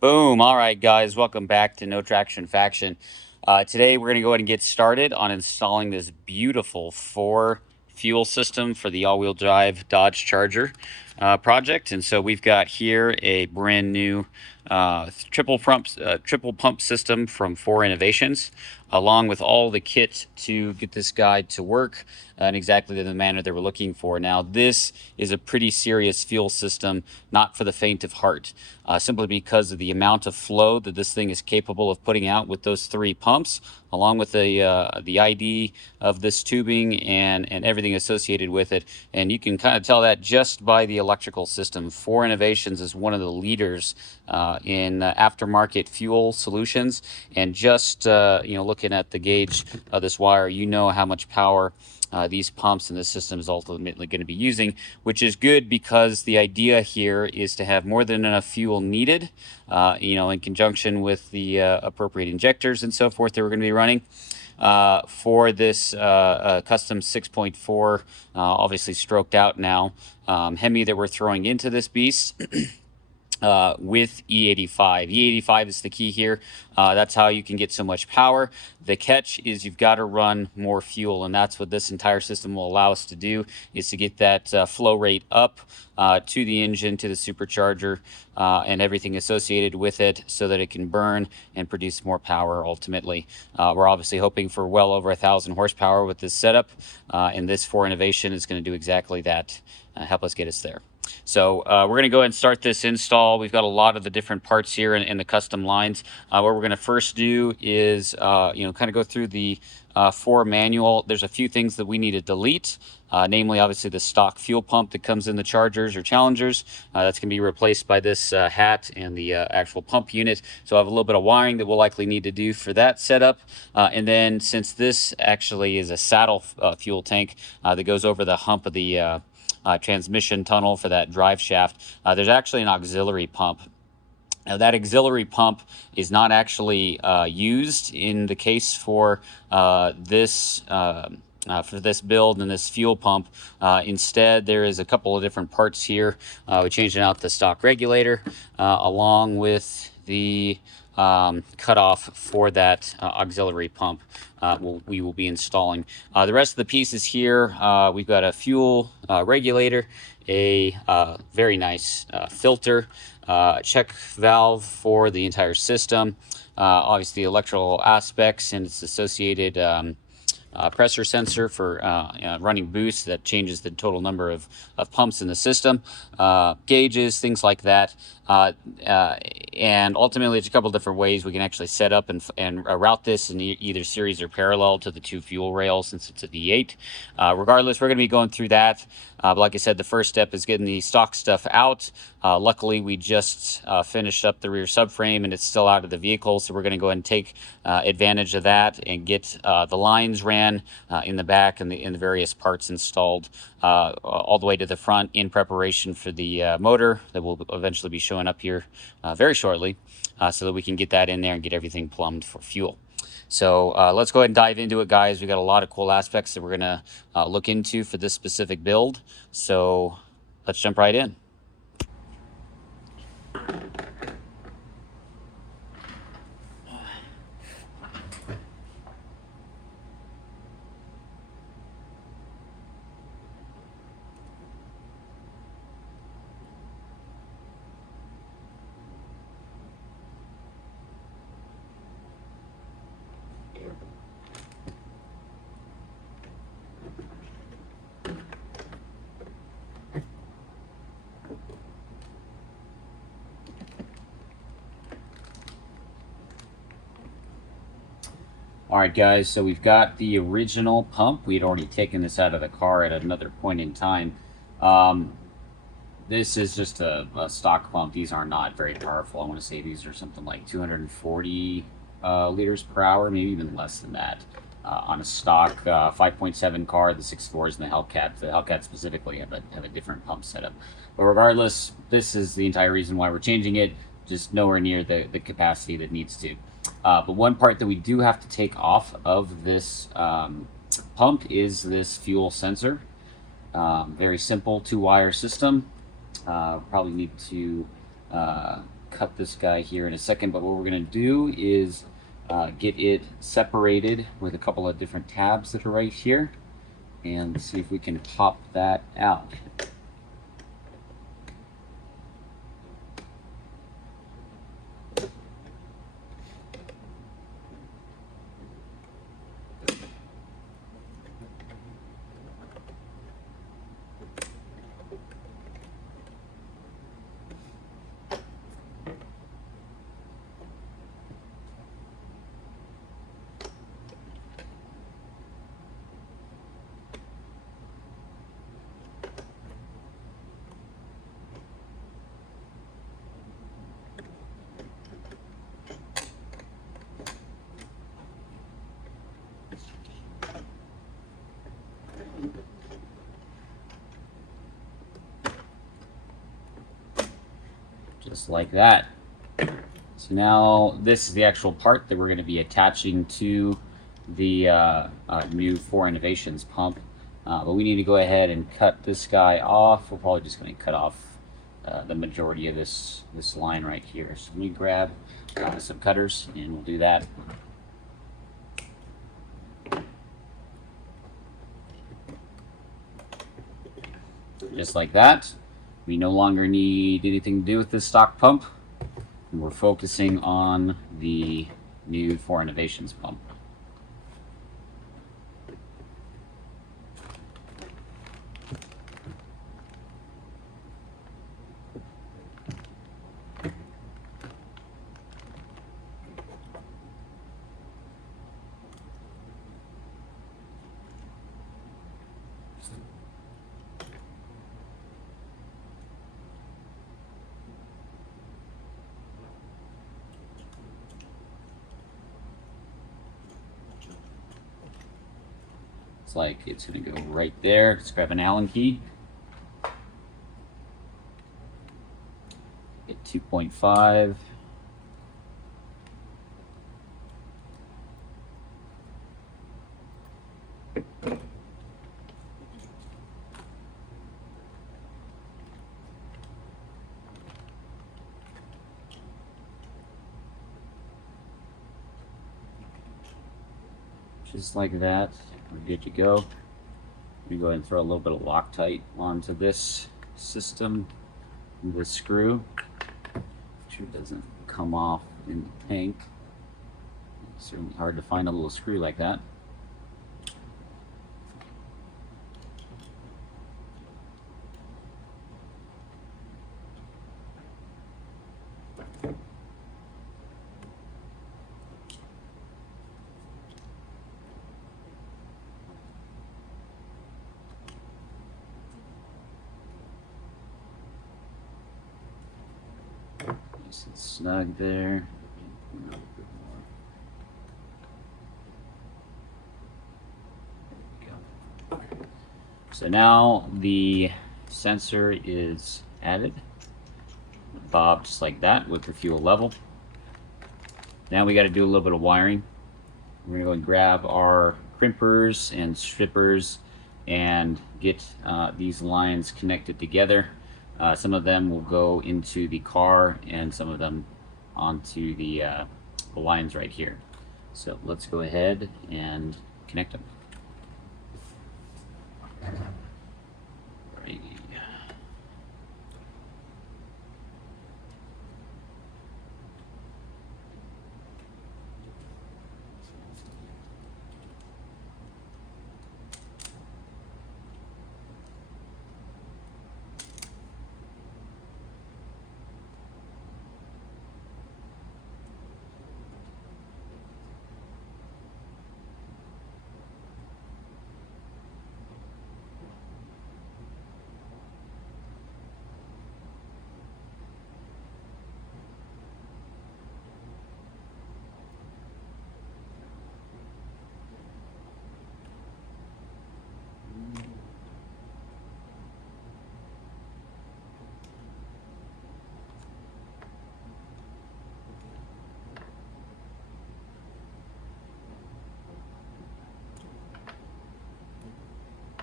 Boom. All right, guys, welcome back to No Traction Faction. Today, we're going to go ahead and get started on installing this beautiful FORE fuel system for the all-wheel drive Dodge Charger project. And so we've got here a brand new triple pump system from FORE Innovations, along with all the kit to get this guy to work in exactly the manner that we're looking for. Now, this is a pretty serious fuel system, not for the faint of heart, simply because of the amount of flow that this thing is capable of putting out with those 3 pumps, along with the ID of this tubing and everything associated with it. And you can kind of tell that just by the electrical system. FORE Innovations is one of the leaders in aftermarket fuel solutions, and just looking at the gauge of this wire, you know how much power these pumps and this system is ultimately going to be using, which is good because the idea here is to have more than enough fuel needed, in conjunction with the appropriate injectors and so forth that we're going to be running for this custom 6.4, obviously stroked out now, Hemi that we're throwing into this beast. With E85. E85 is the key here. That's how you can get so much power. The catch is you've got to run more fuel, and that's what this entire system will allow us to do, is to get that flow rate up to the engine, to the supercharger, and everything associated with it, so that it can burn and produce more power ultimately. We're obviously hoping for well over 1,000 horsepower with this setup, and this FORE Innovation is going to do exactly that, help us get us there. So we're going to go ahead and start this install. We've got a lot of the different parts here in the custom lines. What we're going to first do is, kind of go through the FORE manual. There's a few things that we need to delete, namely, obviously, the stock fuel pump that comes in the Chargers or Challengers. That's going to be replaced by this hat and the actual pump unit. So I have a little bit of wiring that we'll likely need to do for that setup. And then, since this actually is a saddle fuel tank that goes over the hump of the transmission tunnel for that drive shaft, there's actually an auxiliary pump. Now, that auxiliary pump is not actually used in the case for this build and this fuel pump. Instead, there is a couple of different parts here. We changed out the stock regulator along with the cutoff for that auxiliary pump we will be installing. The rest of the pieces here, we've got a fuel regulator, a very nice filter, check valve for the entire system, obviously electrical aspects and its associated pressure sensor for running boost that changes the total number of pumps in the system, gauges, things like that. And ultimately, it's a couple different ways we can actually set up and route this in either series or parallel to the 2 fuel rails, since it's a V8. Regardless, we're going to be going through that. But like I said, the first step is getting the stock stuff out. Luckily, we just finished up the rear subframe and it's still out of the vehicle, so we're going to go ahead and take advantage of that and get the lines ran in the back and the various parts installed all the way to the front, in preparation for the motor that will eventually be showing up here very shortly, so that we can get that in there and get everything plumbed for fuel. So let's go ahead and dive into it, guys. We've got a lot of cool aspects that we're going to look into for this specific build. So let's jump right in. All right, guys, so we've got the original pump. We had already taken this out of the car at another point in time. This is just a stock pump. These are not very powerful. I want to say these are something like 240 liters per hour, maybe even less than that. On a stock 5.7 car, the 6.4s and the Hellcat specifically have a different pump setup. But regardless, this is the entire reason why we're changing it, just nowhere near the capacity that needs to. But one part that we do have to take off of this pump is this fuel sensor. Very simple 2-wire system. Probably need to cut this guy here in a second, but what we're going to do is get it separated with a couple of different tabs that are right here and see if we can pop that out. Just like that. So now this is the actual part that we're going to be attaching to the new FORE Innovations pump. But we need to go ahead and cut this guy off. We're probably just going to cut off the majority of this line right here. So let me grab some cutters and we'll do that. Just like that. We no longer need anything to do with this stock pump. And we're focusing on the new FORE Innovations pump. Like it's going to go right there. Let's grab an Allen key. Get 2.5. Just like that. We're good to go. Let me go ahead and throw a little bit of Loctite onto this system, this screw. Make sure it doesn't come off in the tank. It's certainly hard to find a little screw like that. Nice and snug there. So now the sensor is added. Bob just like that with the fuel level. Now we got to do a little bit of wiring. We're gonna go and grab our crimpers and strippers and get these lines connected together. Some of them will go into the car and some of them onto the lines right here. So let's go ahead and connect them. Right.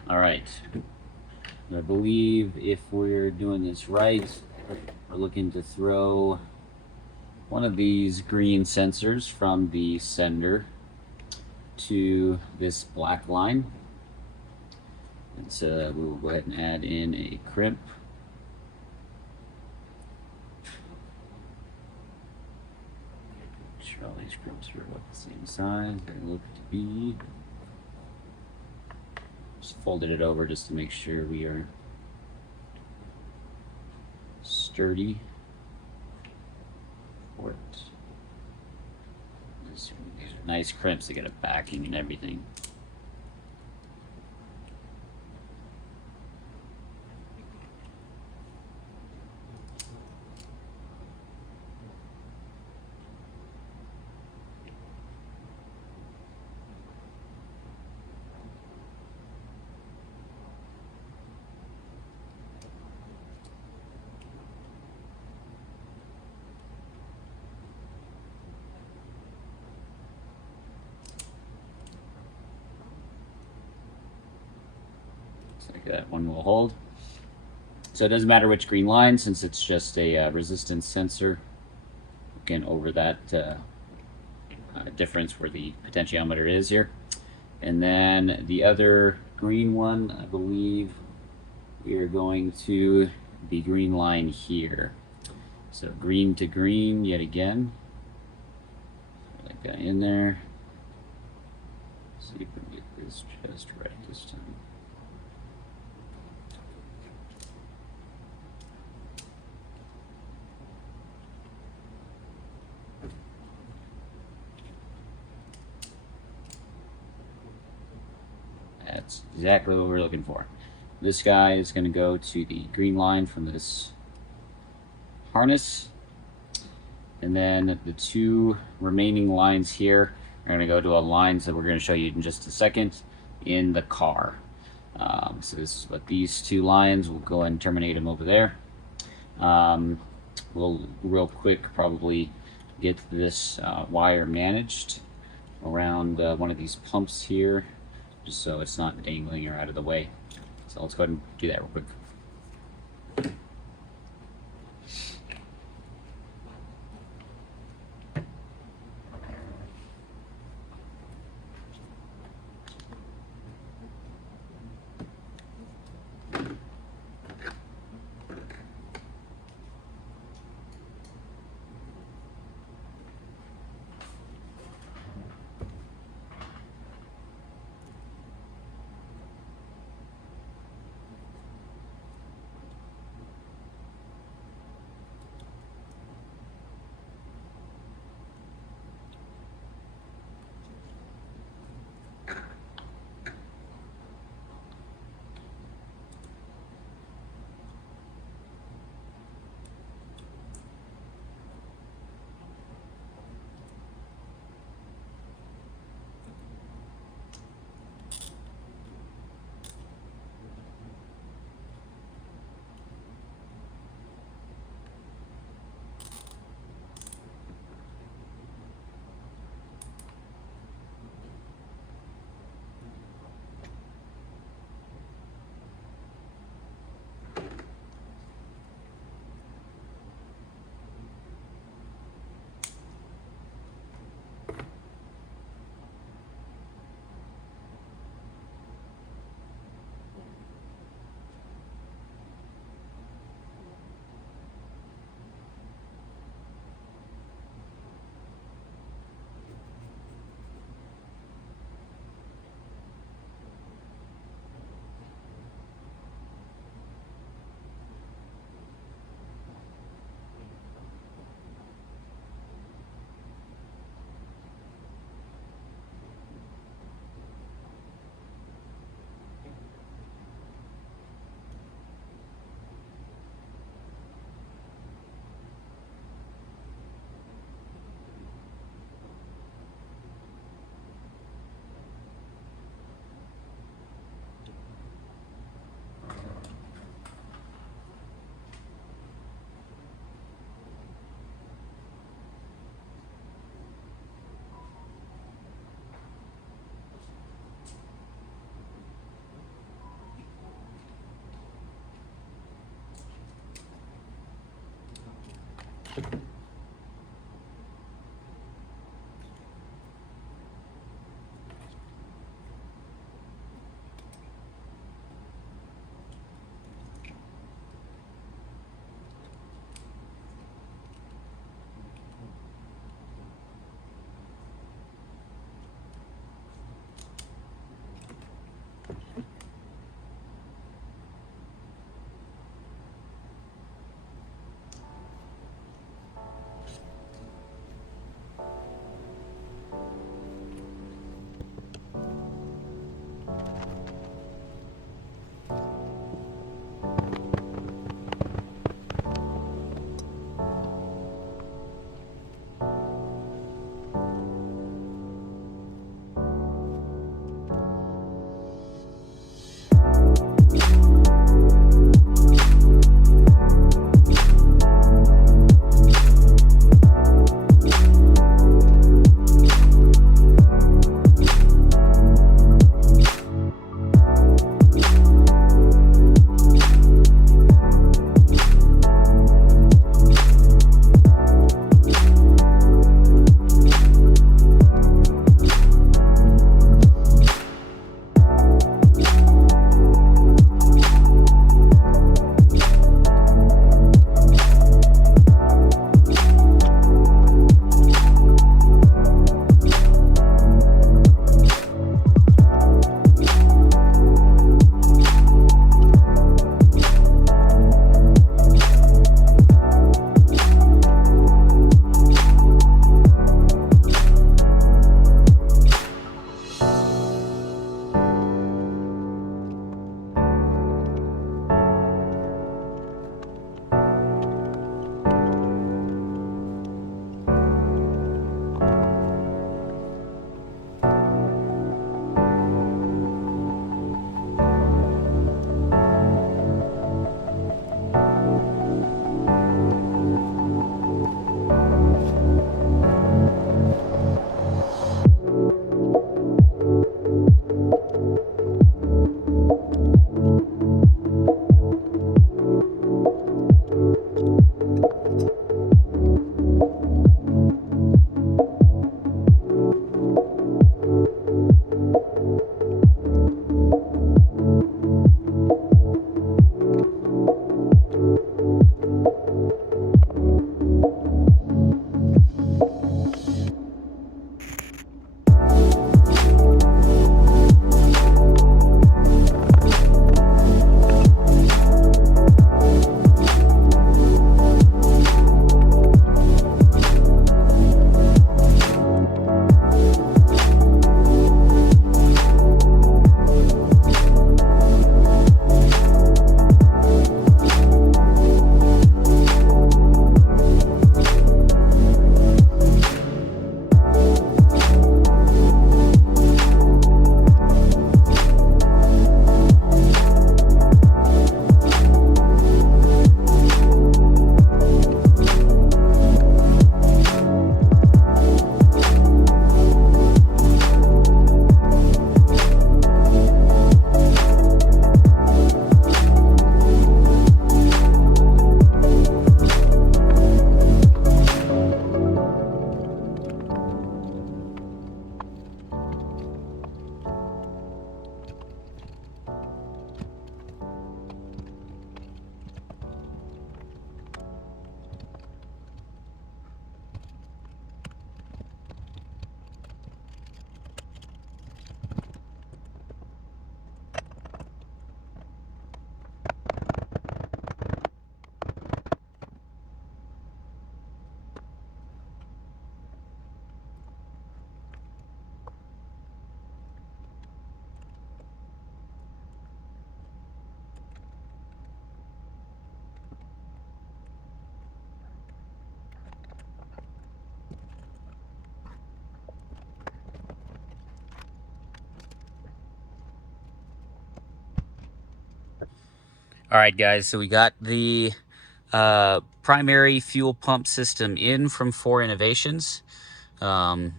All right. I believe if we're doing this right, we're looking to throw one of these green sensors from the sender to this black line. And so we will go ahead and add in a crimp. Make sure all these crimps are about the same size they look to be. Just folded it over just to make sure we are sturdy for it. These are nice crimps to get a backing and everything. Like that one will hold. So it doesn't matter which green line, since it's just a resistance sensor. Again, over that difference where the potentiometer is here. And then the other green one, I believe we are going to the green line here. So green to green yet again. Like that in there. See if we can get this just right this time. That's exactly what we're looking for. This guy is going to go to the green line from this harness. And then the two remaining lines here are going to go to a lines that we're going to show you in just a second in the car. So this is what these two lines, we'll go ahead and terminate them over there. We'll real quick probably get this wire managed around one of these pumps here, just so it's not dangling or out of the way. So let's go ahead and do that real quick. All right, guys, so we got the primary fuel pump system in from FORE Innovations. Um,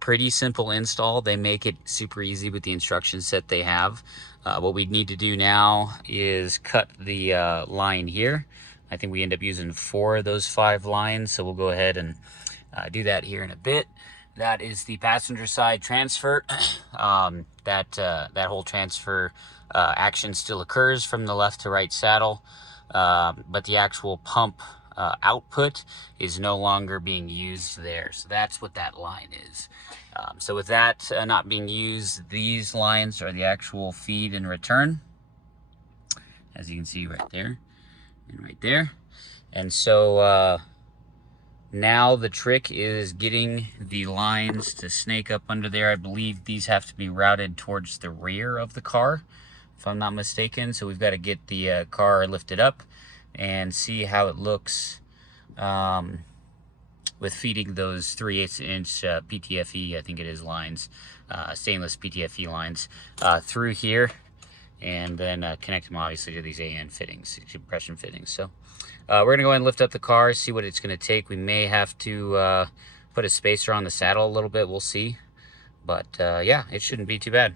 Pretty simple install. They make it super easy with the instruction set they have. What we need to do now is cut the line here. I think we end up using 4 of those 5 lines, so we'll go ahead and do that here in a bit. That is the passenger side transfer. That whole transfer action still occurs from the left to right saddle, but the actual pump output is no longer being used there. So that's what that line is. So with that not being used, these lines are the actual feed and return, as you can see right there and right there. And so now the trick is getting the lines to snake up under there. I believe these have to be routed towards the rear of the car, if I'm not mistaken. So we've got to get the car lifted up and see how it looks with feeding those 3/8 inch PTFE, I think it is, lines, stainless PTFE lines through here, and then connect them obviously to these AN fittings, compression fittings. So we're gonna go ahead and lift up the car, see what it's gonna take. We may have to put a spacer on the saddle a little bit, we'll see. But yeah, it shouldn't be too bad.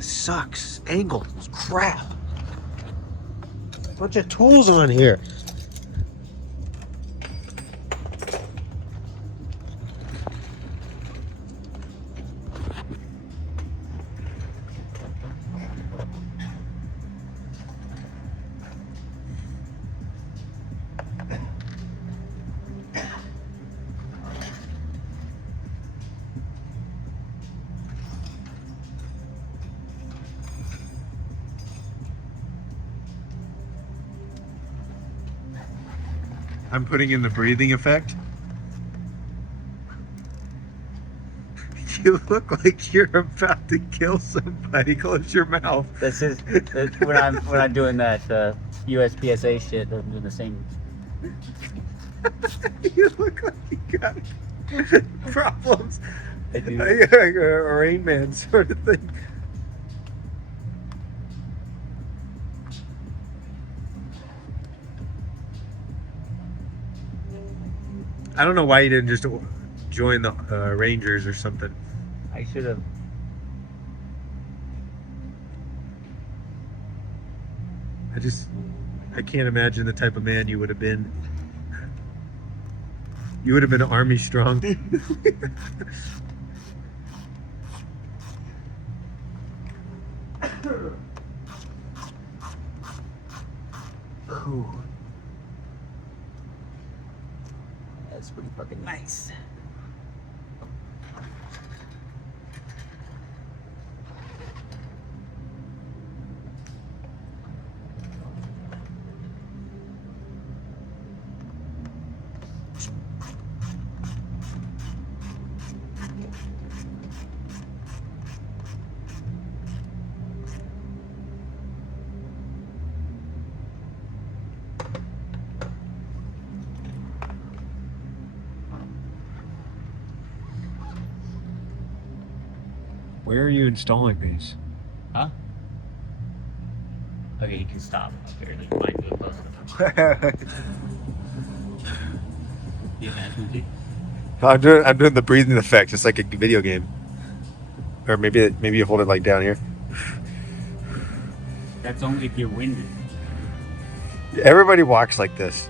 Sucks. Angle. Crap. Bunch of tools on here. I'm putting in the breathing effect. You look like you're about to kill somebody. Close your mouth. That's when I'm doing that USPSA shit. I'm doing the same. You look like you got problems. I do. Like a Rain Man sort of thing. I don't know why you didn't just join the Rangers or something. I should have. I can't imagine the type of man you would have been. You would have been Army strong. Ooh. That's pretty fucking nice. Where are you installing these? Huh? Okay, you can stop up here. There's mine doing close enough. The advancement key? I'm doing the breathing effect, just like a video game. Or maybe you hold it like down here. That's only if you're winded. Everybody walks like this.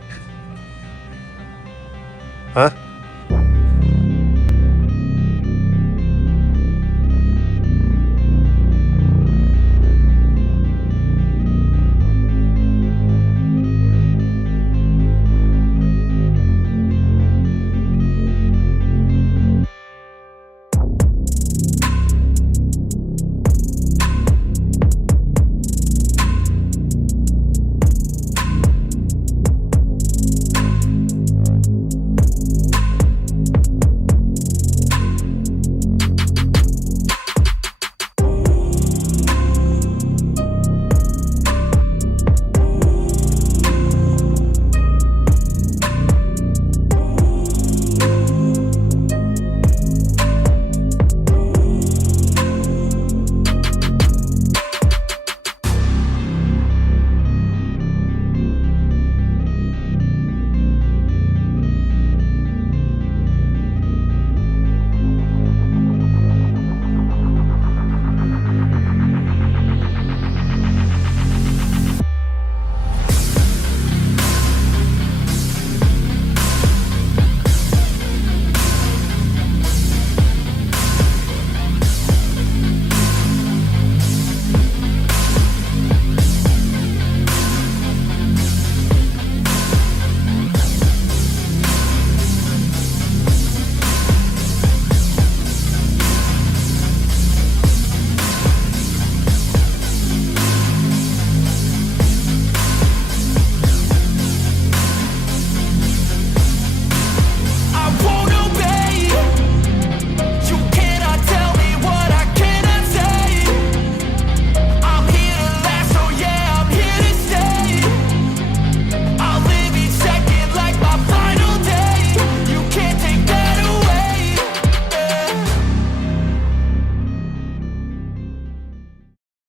Huh?